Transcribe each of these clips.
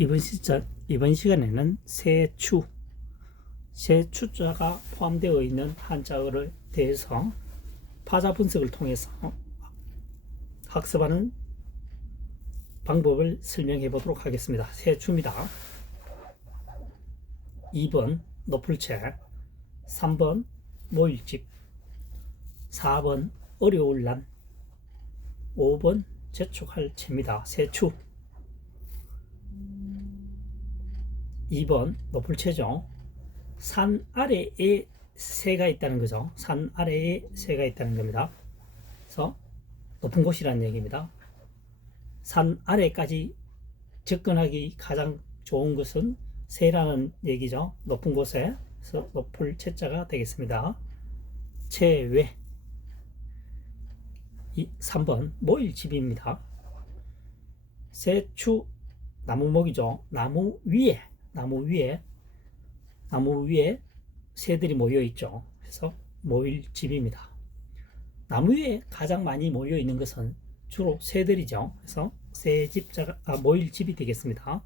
이번 시자, 이번 시간에는 세추, 세추자가 포함되어 있는 한자어를 대해서 파자 분석을 통해서 학습하는 방법을 설명해 보도록 하겠습니다. 세추입니다. 2번 노플채, 3번 모일집, 4번 어려울 난, 5번 재촉할 채입니다. 세추. 2번 노플채죠. 산 아래에 새가 있다는 거죠. 산 아래에 새가 있다는 겁니다. 그래서 높은 곳이라는 얘기입니다. 산 아래까지 접근하기 가장 좋은 것은 새라는 얘기죠. 높은 곳에 그래서 높을 채자가 되겠습니다. 채외 3번 모일 집입니다. 새추 나무목이죠. 나무 위에 나무 위에 나무 위에 새들이 모여 있죠. 그래서 모일 집입니다. 나무 위에 가장 많이 모여 있는 것은 주로 새들이죠. 그래서 새집자가 아, 모일 집이 되겠습니다.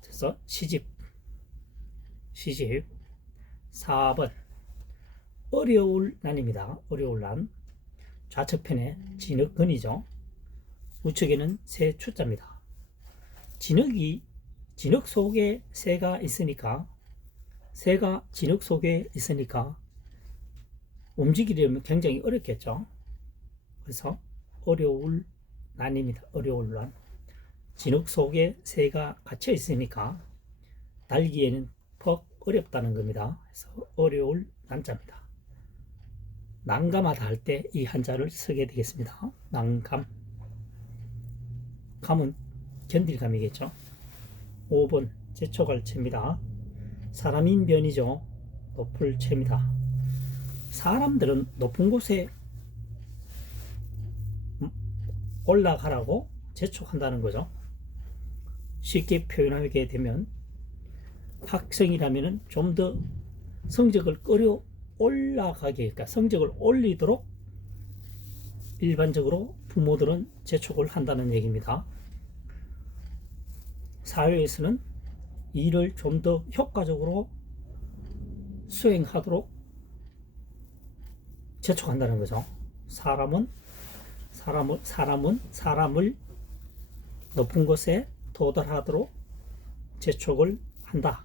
그래서 시집 시집 4번 어려울 난입니다. 어려울 난 좌측편에 진흙근이죠. 우측에는 새 추자입니다. 진흙이 진흙 속에 새가 있으니까 새가 진흙 속에 있으니까 움직이려면 굉장히 어렵겠죠. 그래서 어려울 난입니다. 어려울 난. 진흙 속에 새가 갇혀 있으니까 달기에는 퍽 어렵다는 겁니다. 그래서 어려울 난자입니다. 난감하다 할 때 이 한자를 쓰게 되겠습니다. 난감. 감은 견딜감이겠죠. 5번 제초갈 채입니다. 사람인 변이죠. 높을 채입니다. 사람들은 높은 곳에 올라가라고 재촉한다는 거죠. 쉽게 표현하게 되면 학생이라면 좀 더 성적을 끌어 올라가게, 그러니까 성적을 올리도록 일반적으로 부모들은 재촉을 한다는 얘기입니다. 사회에서는 일을 좀 더 효과적으로 수행하도록 재촉한다는 거죠. 사람은 사람을 사람은 사람을 높은 곳에 도달하도록 재촉을 한다.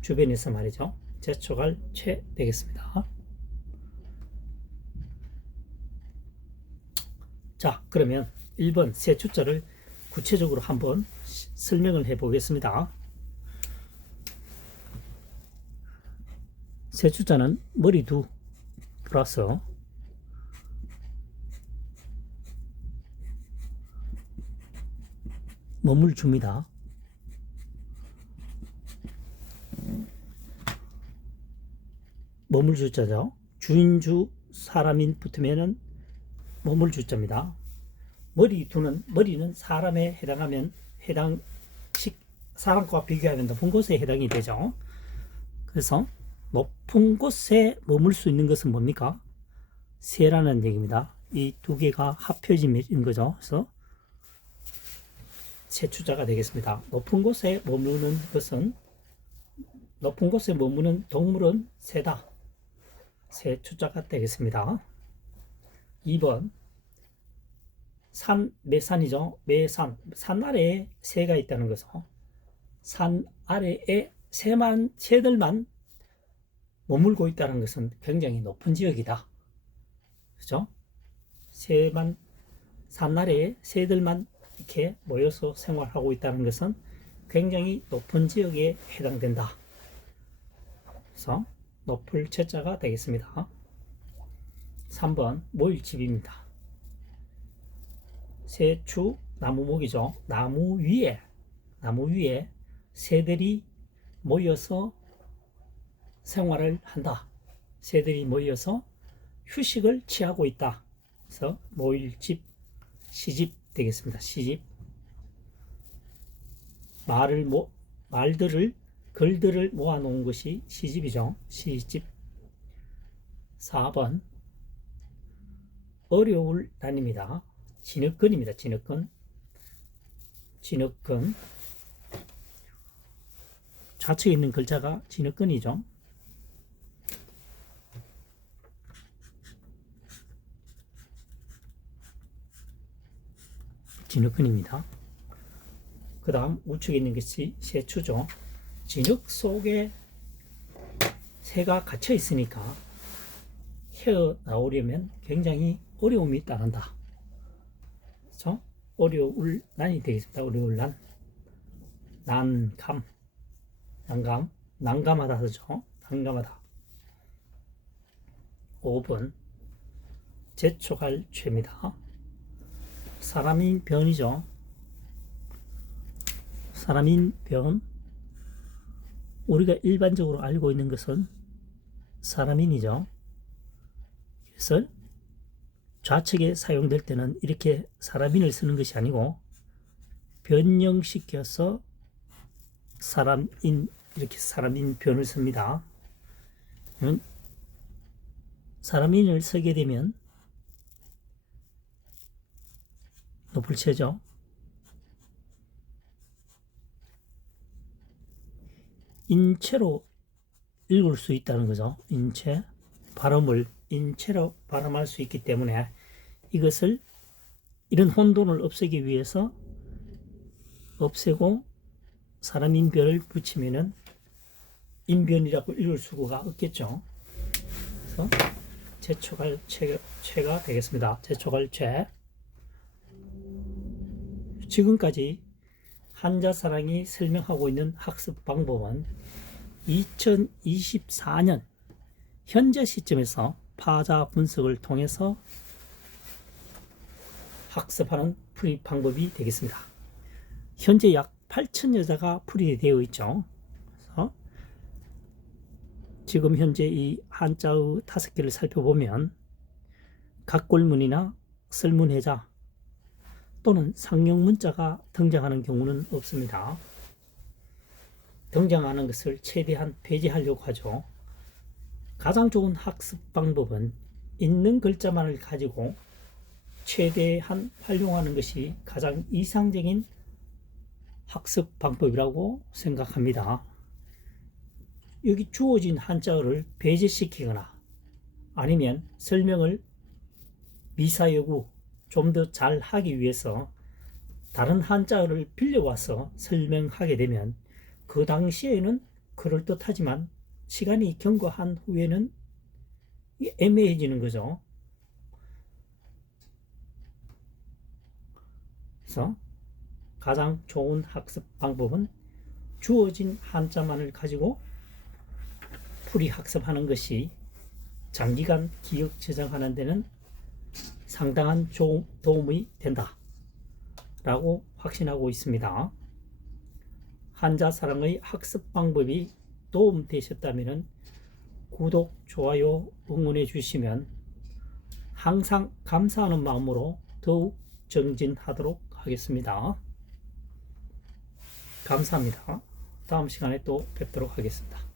주변에서 말이죠. 재촉할 채 되겠습니다. 자, 그러면 1번 세 주자를 구체적으로 한번 설명을 해 보겠습니다. 세 주자는 머리 두 플러스 몸을 줍니다. 몸을 주자죠. 주인주 사람인 붙으면은 몸을 주자입니다. 머리 두는 머리는 사람에 해당하면 해당식 사람과 비교하면 높은 곳에 해당이 되죠. 그래서 높은 곳에 머물 수 있는 것은 뭡니까? 새라는 얘기입니다. 이 두 개가 합해진 거죠. 그래서 세추자가 되겠습니다. 높은 곳에 머무는 것은 높은 곳에 머무는 동물은 새다. 세추자가 되겠습니다. 2번 산 매산이죠. 매산 산 아래에 새가 있다는 것은 산 아래에 새만 새들만 머물고 있다는 것은 굉장히 높은 지역이다. 그죠? 새만 산 아래에 새들만 이렇게 모여서 생활하고 있다는 것은 굉장히 높은 지역에 해당된다. 그래서 높을 채자가 되겠습니다. 3번 모일집입니다. 새추 나무목이죠. 나무 위에 나무 위에 새들이 모여서 생활을 한다. 새들이 모여서 휴식을 취하고 있다. 그래서 모일집 시집 되겠습니다. 시집 말을 모, 말들을 글들을 모아 놓은 것이 시집이죠. 시집 4번 어려울 난입니다. 진흙근입니다. 진흙근 진흙근 좌측에 있는 글자가 진흙근이죠. 진흙근입니다. 그 다음 우측에 있는 것이 세추죠. 진흙 속에 새가 갇혀 있으니까 헤어 나오려면 굉장히 어려움이 따른다. 그렇죠? 어려울 난이 되겠습니다. 어려울 난. 난감. 난감. 난감하다 하죠. 난감하다. 5번. 재촉할 죄입니다. 사람인 변이죠. 사람인 변. 우리가 일반적으로 알고 있는 것은 사람인이죠. 그래서 좌측에 사용될 때는 이렇게 사람인을 쓰는 것이 아니고 변형시켜서 사람인 이렇게 사람인 변을 씁니다. 사람인을 쓰게 되면 노불체죠. 인체로 읽을 수 있다는 거죠. 인체 발음을 인체로 발음할 수 있기 때문에 이것을 이런 혼돈을 없애기 위해서 없애고 사람 인별을 붙이면은 인변이라고 읽을 수가 없겠죠. 그래서 재촉할 채, 채가 되겠습니다. 재촉할 채. 지금까지 한자사랑이 설명하고 있는 학습 방법은 2024년 현재 시점에서 파자 분석을 통해서 학습하는 풀이 방법이 되겠습니다. 현재 약 8천 여자가 풀이 되어 있죠. 그래서 지금 현재 이 한자의 다섯 개를 살펴보면 각골문이나 설문해자 또는 상용 문자가 등장하는 경우는 없습니다. 등장하는 것을 최대한 폐지하려고 하죠. 가장 좋은 학습 방법은 있는 글자만을 가지고 최대한 활용하는 것이 가장 이상적인 학습 방법이라고 생각합니다. 여기 주어진 한자어를 배제시키거나 아니면 설명을 미사여구 좀 더 잘 하기 위해서 다른 한자어를 빌려와서 설명하게 되면 그 당시에는 그럴듯하지만 시간이 경과한 후에는 애매해지는 거죠. 그래서 가장 좋은 학습 방법은 주어진 한자만을 가지고 풀이 학습하는 것이 장기간 기억 저장하는 데는 상당한 도움이 된다. 라고 확신하고 있습니다. 한자 사랑의 학습 방법이 도움 되셨다면 구독, 좋아요, 응원해 주시면 항상 감사하는 마음으로 더욱 정진하도록 하겠습니다. 감사합니다. 다음 시간에 또 뵙도록 하겠습니다.